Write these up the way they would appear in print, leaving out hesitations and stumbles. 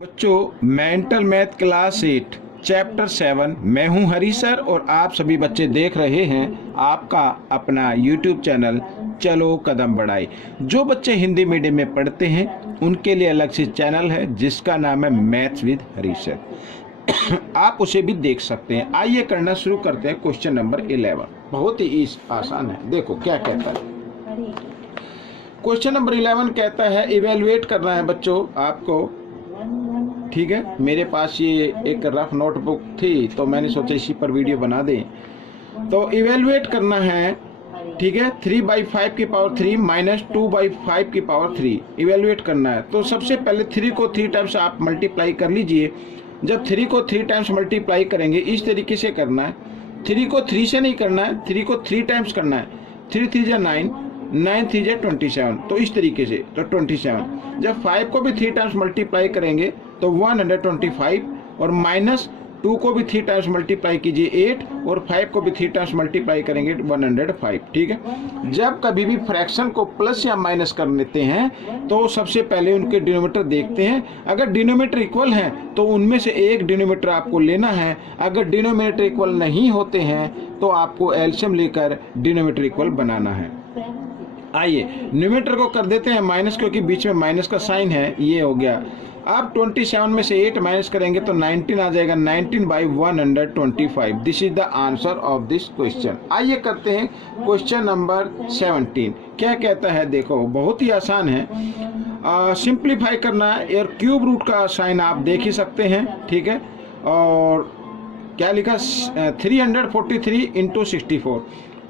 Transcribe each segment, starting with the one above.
बच्चों, mental math class 8 chapter 7 मैं हूं हरी सर और आप सभी बच्चे देख रहे हैं आपका अपना यूट्यूब चैनल चलो कदम बढ़ाए। जो बच्चे हिंदी मीडियम में पढ़ते हैं उनके लिए अलग से चैनल है जिसका नाम है मैथ्स विद हरी सर। आप उसे भी देख सकते हैं। आइए करना शुरू करते हैं। क्वेश्चन नंबर 11 बहुत ही आसान है। देखो क्या कहता है। क्वेश्चन नंबर 11 कहता है इवेलुएट करना है बच्चों आपको। ठीक है, मेरे पास ये एक रफ नोटबुक थी तो मैंने सोचा इसी पर वीडियो बना दें। तो इवेलुएट करना है, ठीक है, 3/5 की पावर 3 माइनस 2/5 की पावर 3 इवेलुएट करना है। तो सबसे पहले 3 को 3 टाइम्स आप मल्टीप्लाई कर लीजिए। जब 3 को 3 टाइम्स मल्टीप्लाई करेंगे इस तरीके से करना है। 3 को 3 से नहीं करना है, 3 को 3 टाइम्स करना है। 3 3 जा 9, 9 3 जा 27, तो इस तरीके से तो 27। जब 5 को भी 3 टाइम्स मल्टीप्लाई करेंगे तो 125 और माइनस 2 को भी 3 टाइम्स मल्टीप्लाई कीजिए 8 और 5 को भी 3 टाइम्स मल्टीप्लाई करेंगे 105। ठीक है, जब कभी भी फ्रैक्शन को प्लस या माइनस कर लेते हैं तो सबसे पहले उनके डिनोमिनेटर देखते हैं। अगर डिनोमिनेटर इक्वल हैं तो उनमें से एक डिनोमिनेटर आपको लेना है। अगर डिनोमिनेटर इक्वल नहीं होते हैं तो आपको एलसीएम लेकर डिनोमिनेटर इक्वल बनाना है। आइए न्यूमरेटर को कर देते हैं माइनस, क्योंकि बीच में माइनस का साइन है। ये हो गया। अब 27 में से 8 माइनस करेंगे तो 19 आ जाएगा। 19/125। This is the answer of this question. आइए करते हैं क्वेश्चन नंबर 17। क्या कहता है, देखो बहुत ही आसान है। सिंप्लीफाई करना है और क्यूब रूट का साइन आप देख ही सकते हैं। ठीक है, और क्या लिखा 343 इंटू 64।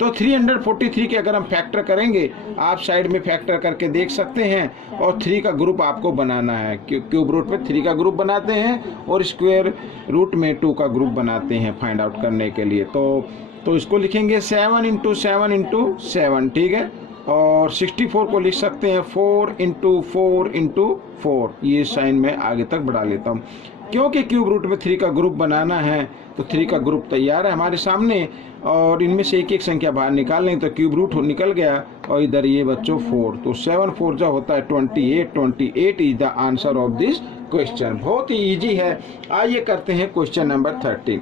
तो 343 के अगर हम फैक्टर करेंगे, आप साइड में फैक्टर करके देख सकते हैं। और 3 का ग्रुप आपको बनाना है। क्यूब रूट में 3 का ग्रुप बनाते हैं और स्क्वायर रूट में 2 का ग्रुप बनाते हैं फाइंड आउट करने के लिए। तो इसको लिखेंगे 7 इंटू 7 इंटू 7। ठीक है, और 64 को लिख सकते हैं 4 इंटू 4 इंटू 4। ये साइन मैं आगे तक बढ़ा लेता हूँ क्योंकि क्यूब रूट में 3 का ग्रुप बनाना है। तो 3 का ग्रुप तैयार है हमारे सामने और इनमें से एक एक संख्या बाहर निकाल लें तो क्यूब रूट निकल गया। और इधर ये बच्चों 4, तो 7 4 जो होता है 28। 28 is the answer of this question. बहुत ही इजी है। आइए करते हैं क्वेश्चन नंबर 13।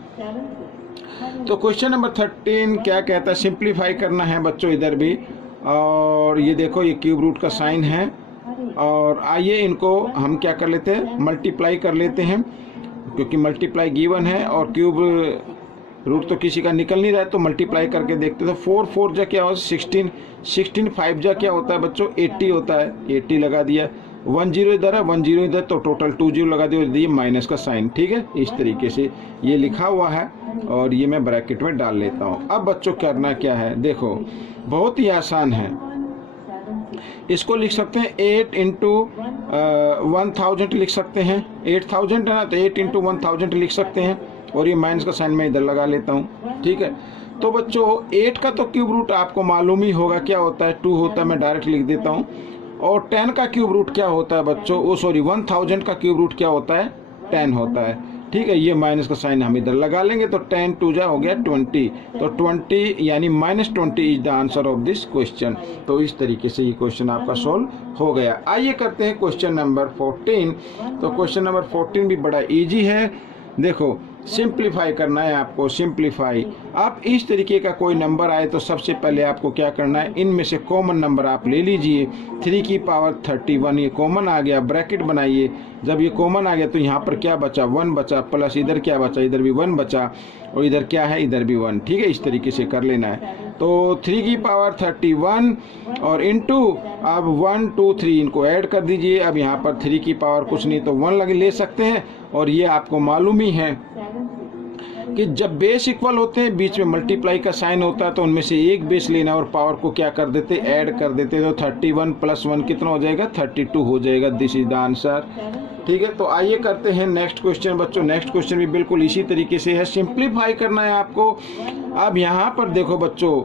तो क्वेश्चन नंबर 13 क्या कहता है, सिंप्लीफाई करना है बच्चों इधर भी। और ये देखो ये क्यूब रूट का साइन है और आइए इनको हम क्या कर लेते हैं, मल्टीप्लाई कर लेते हैं, क्योंकि मल्टीप्लाई गिवन है और क्यूब रूट तो किसी का निकल नहीं रहा है। तो मल्टीप्लाई करके देखते हैं। तो 4 4 जा क्या होता है 16, 16 5 जा क्या होता है बच्चों 80 होता है। 80 लगा दिया, 1 0 इधर है, 1 0 इधर, तो टोटल 2 0 लगा दिया, माइनस का साइन। ठीक है, इस तरीके से ये लिखा हुआ है और ये मैं ब्रैकेट में डाल लेता हूँ। अब बच्चों करना क्या है, देखो बहुत ही आसान है। इसको लिख सकते हैं 8 इंटू 1000 लिख सकते हैं। 8000 है ना, तो 8 इंटू 1000 लिख सकते हैं और ये माइनस का साइन मैं इधर लगा लेता हूँ। ठीक है, तो बच्चों 8 का तो क्यूब रूट आपको मालूम ही होगा क्या होता है, 2 होता है, मैं डायरेक्ट लिख देता हूँ। और 10 का क्यूब रूट क्या होता है बच्चों, 1000 का क्यूब रूट क्या होता है 10 होता है। ठीक है, ये माइनस का साइन हम इधर लगा लेंगे तो 10 2 जा हो गया 20। तो 20 यानी -20 is the answer of this question. तो इस तरीके से ये क्वेश्चन आपका सोल्व हो गया। आइए करते हैं क्वेश्चन नंबर 14। तो क्वेश्चन नंबर 14 भी बड़ा इजी है। देखो सिंप्लीफाई करना है आपको, सिंप्लीफाई। आप इस तरीके का कोई नंबर आए तो सबसे पहले आपको क्या करना है, इनमें से कॉमन नंबर आप ले लीजिए। 3 की पावर 31 ये कॉमन आ गया, ब्रैकेट बनाइए। जब ये कॉमन आ गया तो यहाँ पर क्या बचा 1 बचा, प्लस इधर क्या बचा, इधर भी 1 बचा और इधर क्या है, इधर भी 1। ठीक है, इस तरीके से कर लेना है। तो 3 की पावर 31 और इंटू अब 1 2 3 इनको ऐड कर दीजिए। अब यहाँ पर 3 की पावर कुछ नहीं तो 1 ले सकते हैं। और ये आपको मालूम ही है कि जब बेस इक्वल होते हैं बीच में मल्टीप्लाई का साइन होता है तो उनमें से एक बेस लेना और पावर को क्या कर देते, ऐड कर देते। तो 31 + 1 कितना हो जाएगा 32 हो जाएगा। This is the answer. ठीक है, तो आइए करते हैं नेक्स्ट क्वेश्चन बच्चों। नेक्स्ट क्वेश्चन भी बिल्कुल इसी तरीके से है, सिंप्लीफाई करना है आपको। अब यहाँ पर देखो बच्चों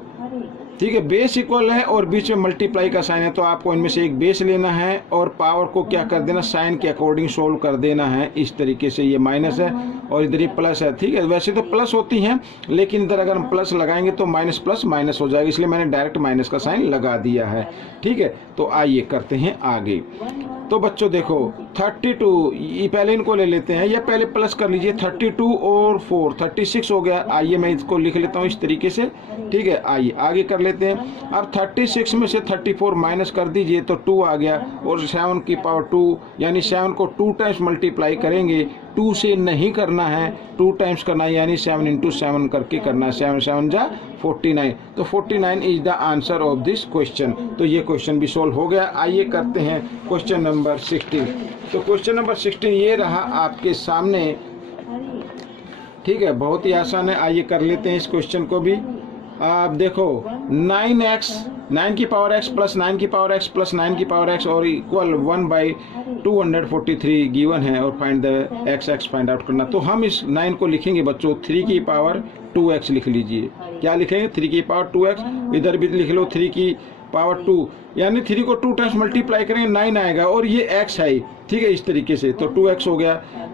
ठीक है, बेस इक्वल है और बीच में मल्टीप्लाई का साइन है, तो आपको इनमें से एक बेस लेना है और पावर को क्या कर देना, साइन के अकॉर्डिंग सोल्व कर देना है। इस तरीके से ये माइनस है और इधर ये प्लस है। ठीक है, वैसे तो प्लस होती हैं लेकिन इधर अगर हम प्लस लगाएंगे तो माइनस प्लस माइनस हो जाएगा, इसलिए मैंने डायरेक्ट माइनस का साइन लगा दिया है। ठीक है, तो आइए करते हैं आगे। तो बच्चों देखो 32, ये पहले इनको ले लेते हैं या पहले प्लस कर लीजिए, 32 और 4 36 हो गया। आइए मैं इसको लिख लेता हूँ इस तरीके से। ठीक है, आइए आगे कर लेते हैं। अब 36 में से 34 माइनस कर दीजिए तो 2 आ गया और 7 की पावर 2, यानी 7 को 2 टाइम्स मल्टीप्लाई करेंगे। 2 से नहीं करना है, 2 टाइम्स करना है, यानी 7 × 7 करके करना है। 7 7 जा 49, तो 49 is the answer of this question. तो ये क्वेश्चन भी सोल्व हो गया। आइए करते हैं क्वेश्चन नंबर 16। तो क्वेश्चन नंबर 16 ये रहा आपके सामने। ठीक है, बहुत ही आसान है। आइए कर लेते हैं इस क्वेश्चन को भी। आप देखो 9x 9 की पावर x प्लस 9 की पावर x प्लस 9 की पावर x और इक्वल 1/243 गिवन है और find the x find out करना। तो हम इस 9 को लिखेंगे बच्चों 3 की पावर 2x लिख लीजिए। क्या लिखेंगे, 3 की पावर 2x। इधर भी लिख लो 3 की पावर 2, यानी 3 को 2 टाइम्स मल्टीप्लाई करेंगे 9 आएगा और ये x है। ठीक है, इस तरीके से तो 2x हो गया।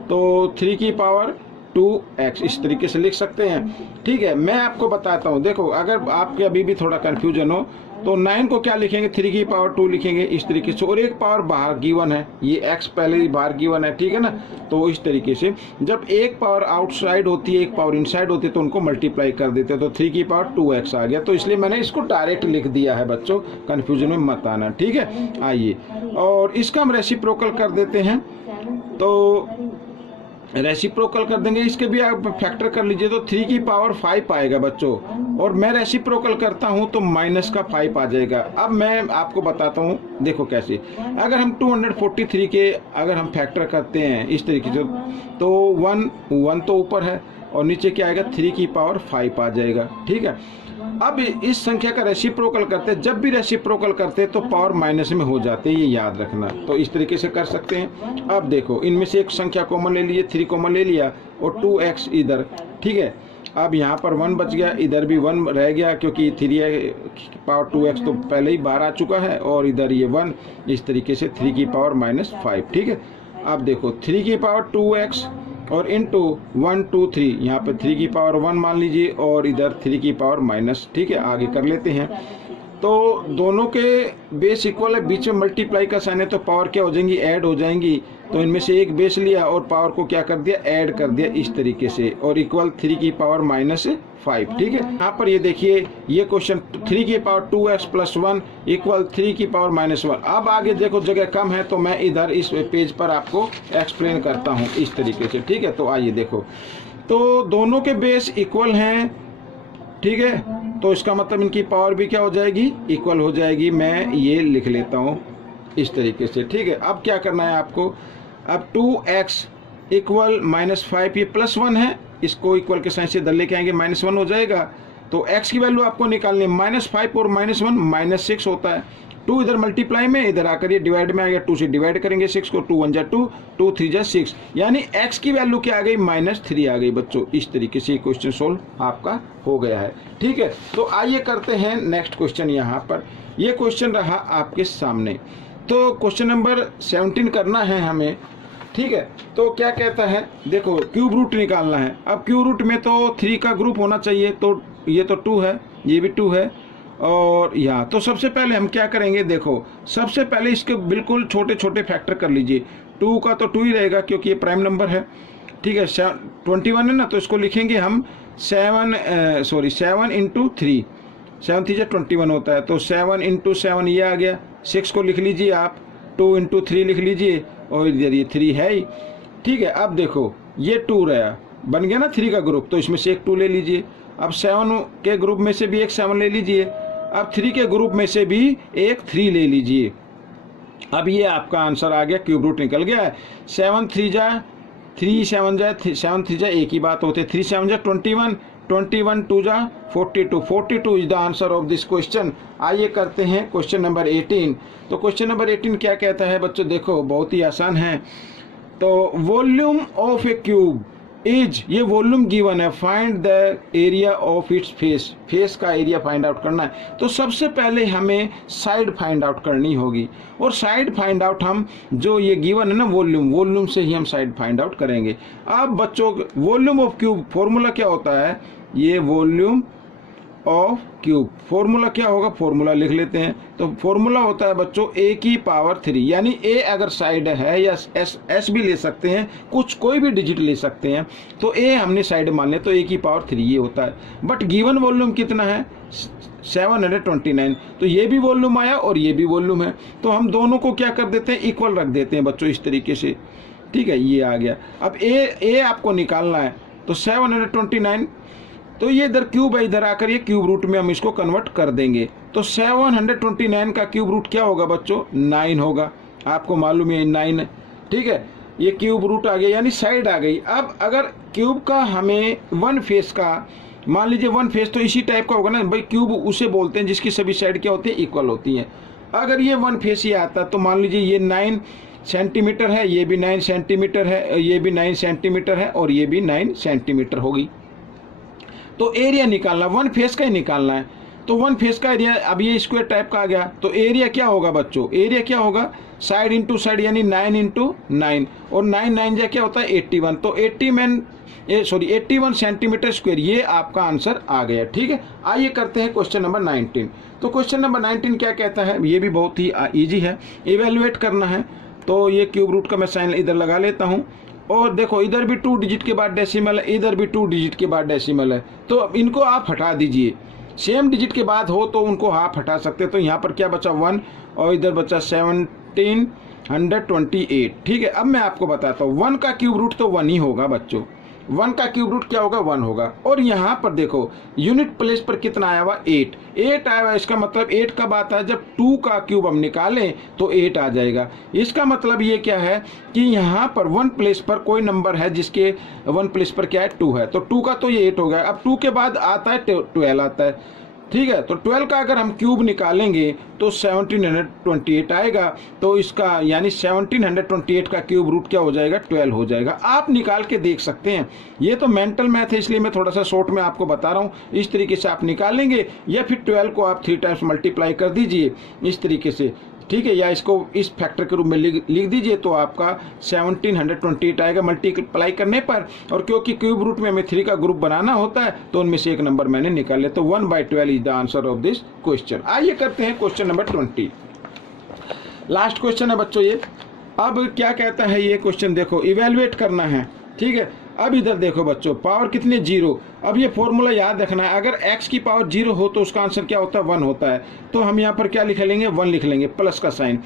तो 3 की पावर 2x इस तरीके से लिख सकते हैं। ठीक है, मैं आपको बताता हूँ। देखो अगर आपके अभी भी थोड़ा कन्फ्यूजन हो तो 9 को क्या लिखेंगे, 3 की पावर 2 लिखेंगे इस तरीके से, और एक पावर बाहर गिवन है, ये x पहले ही बाहर गिवन है। ठीक है ना, तो इस तरीके से जब एक पावर आउटसाइड होती है एक पावर इनसाइड होती है तो उनको मल्टीप्लाई कर देते हैं। तो 3 की पावर 2x आ गया, तो इसलिए मैंने इसको डायरेक्ट लिख दिया है बच्चों, कन्फ्यूजन में मत आना। ठीक है, आइए और इसका हम रेसिप्रोकल कर देते हैं। तो रेसिप्रोकल कर देंगे, इसके भी आप फैक्टर कर लीजिए तो 3 की पावर 5 आएगा बच्चों, और मैं रेसिप्रोकल करता हूं तो माइनस का 5 आ जाएगा। अब मैं आपको बताता हूं, देखो कैसे। अगर हम 243 के अगर हम फैक्टर करते हैं इस तरीके से तो 1 तो ऊपर है और नीचे क्या आएगा, 3 की पावर 5 आ जाएगा। ठीक है, अब इस संख्या का रेसिप्रोकल करते, जब भी रेसिप्रोकल करते तो पावर माइनस में हो जाते, ये याद रखना। तो इस तरीके से कर सकते हैं। अब देखो इनमें से एक संख्या कॉमन ले लिए, 3 कॉमन ले लिया और 2x इधर। ठीक है, अब यहाँ पर 1 बच गया, इधर भी 1 रह गया क्योंकि 3 पावर 2x तो पहले ही बाहर आ चुका है और इधर ये 1, इस तरीके से 3 की पावर -5। ठीक है, अब देखो 3 की पावर 2x और इंटू 1 2 3, यहाँ पे 3 की पावर 1 मान लीजिए और इधर 3 की पावर माइनस। ठीक है, आगे कर लेते हैं। तो दोनों के बेस इक्वल है, बीच में मल्टीप्लाई का साइन है तो पावर क्या हो जाएंगी, ऐड हो जाएंगी। तो इनमें से एक बेस लिया और पावर को क्या कर दिया, ऐड कर दिया इस तरीके से, और इक्वल 3 की पावर -5। ठीक है, यहाँ पर ये देखिए ये क्वेश्चन 3 की पावर 2x प्लस 1 इक्वल 3 की पावर -1। अब आगे देखो जगह कम है तो मैं इधर इस पेज पर आपको एक्सप्लेन करता हूँ इस तरीके से। ठीक है, तो आइए देखो, तो दोनों के बेस इक्वल हैं। ठीक है, तो इसका मतलब इनकी पावर भी क्या हो जाएगी, इक्वल हो जाएगी। मैं ये लिख लेता हूँ इस तरीके से। ठीक है, अब क्या करना है आपको, अब 2x इक्वल -5, ये +1 है, इसको इक्वल के साइन से इधर लेके आएंगे -1 हो जाएगा। तो x की वैल्यू आपको निकालनी है, -5 और -1 -6 होता है। 2 इधर मल्टीप्लाई में, इधर आकर ये डिवाइड में आ गया, 2 से डिवाइड करेंगे 6 को, 2 1 जा 2, 2 3 जा 6, यानी x की वैल्यू क्या आ गई, -3 आ गई बच्चों। इस तरीके से क्वेश्चन सोल्व आपका हो गया है। ठीक है, तो आइए करते हैं नेक्स्ट क्वेश्चन। यहाँ पर ये क्वेश्चन रहा आपके सामने। तो क्वेश्चन नंबर 17 करना है हमें। ठीक है, तो क्या कहता है, देखो क्यूब रूट निकालना है। अब क्यूब रूट में तो 3 का ग्रुप होना चाहिए, तो ये तो 2 है, ये भी 2 है और यहाँ। तो सबसे पहले हम क्या करेंगे, देखो सबसे पहले इसके बिल्कुल छोटे छोटे फैक्टर कर लीजिए। 2 का तो 2 ही रहेगा क्योंकि ये प्राइम नंबर है। ठीक है, 21 है ना, तो इसको लिखेंगे हम 7 × 3, 7 3 21 होता है। तो 7 × 7 ये आ गया। 6 को लिख लीजिए आप, 2 × 3 लिख लीजिए और इधर ये 3 है ही। ठीक है, अब देखो ये 2 रहा, बन गया ना 3 का ग्रुप, तो इसमें से एक 2 ले लीजिए। अब 7 के ग्रुप में से भी एक 7 ले लीजिए। अब 3 के ग्रुप में से भी एक 3 ले लीजिए। अब ये आपका आंसर आ गया, क्यूब रूट निकल गया है। 7 3 जा 3, 7 जा 7 3 जा एक ही बात होते, 3 7 जा 21, 21 2 जा 42, 42 is the answer of this question. आइए करते हैं क्वेश्चन नंबर 18। तो क्वेश्चन नंबर 18 क्या कहता है बच्चों, देखो बहुत ही आसान है। तो volume of A cube is, ये वॉल्यूम गिवन है, find the area of its face, face का एरिया फाइंड आउट करना है। तो सबसे पहले हमें साइड फाइंड आउट करनी होगी, और साइड फाइंड आउट हम जो ये गिवन है ना वॉल्यूम, वॉल्यूम से ही हम साइड फाइंड आउट करेंगे। अब बच्चों वॉल्यूम ऑफ क्यूब फॉर्मूला क्या होता है, ये वॉल्यूम ऑफ क्यूब फॉर्मूला क्या होगा, फॉर्मूला लिख लेते हैं। तो फॉर्मूला होता है बच्चों a की पावर 3, यानी a अगर साइड है या s भी ले सकते हैं, कुछ कोई भी डिजिट ले सकते हैं, तो a हमने साइड मान लिया तो a की पावर 3 ये होता है। बट गिवन वॉल्यूम कितना है 729, तो ये भी वॉल्यूम आया और ये भी वॉल्यूम है, तो हम दोनों को क्या कर देते हैं, इक्वल रख देते हैं बच्चों इस तरीके से। ठीक है, ये आ गया। अब a आपको निकालना है, तो 729, तो ये इधर क्यूब है, इधर आकर ये क्यूब रूट में हम इसको कन्वर्ट कर देंगे। तो 729 का क्यूब रूट क्या होगा बच्चों, 9 होगा, आपको मालूम है 9 है। ठीक है, ये क्यूब रूट आ गया यानी साइड आ गई। अब अगर क्यूब का हमें वन फेस का, मान लीजिए वन फेस तो इसी टाइप का होगा ना भाई, क्यूब उसे बोलते हैं जिसकी सभी साइड क्या होती है, इक्वल होती हैं। अगर ये वन फेस ये आता तो मान लीजिए ये 9 सेंटीमीटर है, ये भी 9 सेंटीमीटर है, ये भी 9 सेंटीमीटर है, और ये भी 9 सेंटीमीटर होगी। तो एरिया निकालना, वन फेस का ही निकालना है। तो वन फेस का एरिया, अब ये स्क्वायर टाइप का आ गया, तो एरिया क्या होगा बच्चों, एरिया क्या होगा, साइड इंटू साइड यानी 9 इंटू 9, और 9 9 जा क्या होता है 81, तो 81 सेंटीमीटर स्क्वायर, ये आपका आंसर आ गया। ठीक है, आइए करते हैं क्वेश्चन नंबर 19। तो क्वेश्चन नंबर 19 क्या कहता है, ये भी बहुत ही ईजी है, इवेल्युएट करना है। तो ये क्यूब रूट का मैं साइन इधर लगा लेता हूँ, और देखो इधर भी 2 डिजिट के बाद डेसिमल है, इधर भी 2 डिजिट के बाद डेसिमल है, तो अब इनको आप हटा दीजिए। सेम डिजिट के बाद हो तो उनको आप हटा सकते, तो यहाँ पर क्या बचा 1, और इधर बचा 1728। ठीक है, अब मैं आपको बताता हूँ 1 का क्यूब रूट तो 1 ही होगा बच्चों, 1 का क्यूब रूट क्या होगा 1 होगा। और यहाँ पर देखो यूनिट प्लेस पर कितना आया हुआ 8 आया हुआ, इसका मतलब 8 कब आता है, जब 2 का क्यूब हम निकालें तो 8 आ जाएगा। इसका मतलब ये क्या है कि यहाँ पर 1 प्लेस पर कोई नंबर है जिसके 1 प्लेस पर क्या है 2 है, तो 2 का तो ये 8 हो गया। अब 2 के बाद आता है 12 आता है। ठीक है, तो 12 का अगर हम क्यूब निकालेंगे तो 1728 आएगा, तो इसका यानी 1728 का क्यूब रूट क्या हो जाएगा 12 हो जाएगा। आप निकाल के देख सकते हैं, ये तो मेंटल मैथ है इसलिए मैं थोड़ा सा शॉर्ट में आपको बता रहा हूँ। इस तरीके से आप निकालेंगे, या फिर 12 को आप 3 टाइम्स मल्टीप्लाई कर दीजिए इस तरीके से। ठीक है, या इसको इस फैक्टर के रूप में लिख दीजिए, तो आपका 1728 आएगा मल्टीप्लाई करने पर। और क्योंकि क्यूब रूट में हमें 3 का ग्रुप बनाना होता है, तो उनमें से एक नंबर मैंने निकाल लिया, तो 1/12 is the answer of this question. आइए करते हैं क्वेश्चन नंबर 20, लास्ट क्वेश्चन है बच्चों ये। अब क्या कहता है ये क्वेश्चन, देखो इवेल्युएट करना है। ठीक है, अब इधर देखो बच्चों, पावर कितने 0। अब ये फॉर्मूला याद रखना है, अगर x की पावर 0 हो तो उसका आंसर क्या होता है 1 होता है, तो हम यहाँ पर क्या लिख लेंगे 1 लिख लेंगे, प्लस का साइन।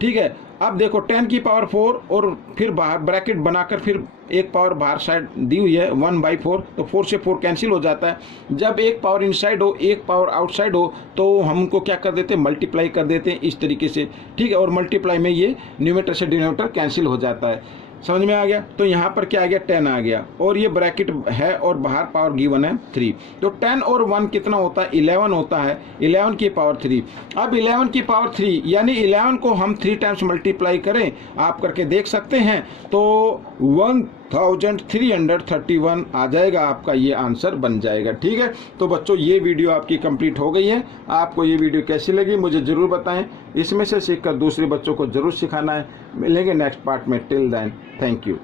ठीक है, अब देखो 10 की पावर 4, और फिर बाहर ब्रैकेट बनाकर फिर एक पावर बाहर साइड दी हुई है 1/4, तो 4 से 4 कैंसिल हो जाता है। जब एक पावर इनसाइड हो एक पावर आउटसाइड हो तो हम उनको क्या कर देते हैं मल्टीप्लाई कर देते हैं इस तरीके से। ठीक है, और मल्टीप्लाई में ये न्यूमरेटर से डिनोमिनेटर कैंसिल हो जाता है। समझ में आ गया, तो यहाँ पर क्या आ गया 10 आ गया, और ये ब्रैकेट है और बाहर पावर गिवन है 3, तो 10 और 1 कितना होता है 11 होता है, 11 की पावर 3। अब 11 की पावर 3 यानी 11 को हम 3 टाइम्स मल्टीप्लाई करें, आप करके देख सकते हैं, तो 1331 आ जाएगा, आपका ये आंसर बन जाएगा। ठीक है, तो बच्चों ये वीडियो आपकी कंप्लीट हो गई है। आपको ये वीडियो कैसी लगी मुझे ज़रूर बताएं, इसमें से सीखकर दूसरे बच्चों को ज़रूर सिखाना है। मिलेंगे नेक्स्ट पार्ट में, टिल देन थैंक यू।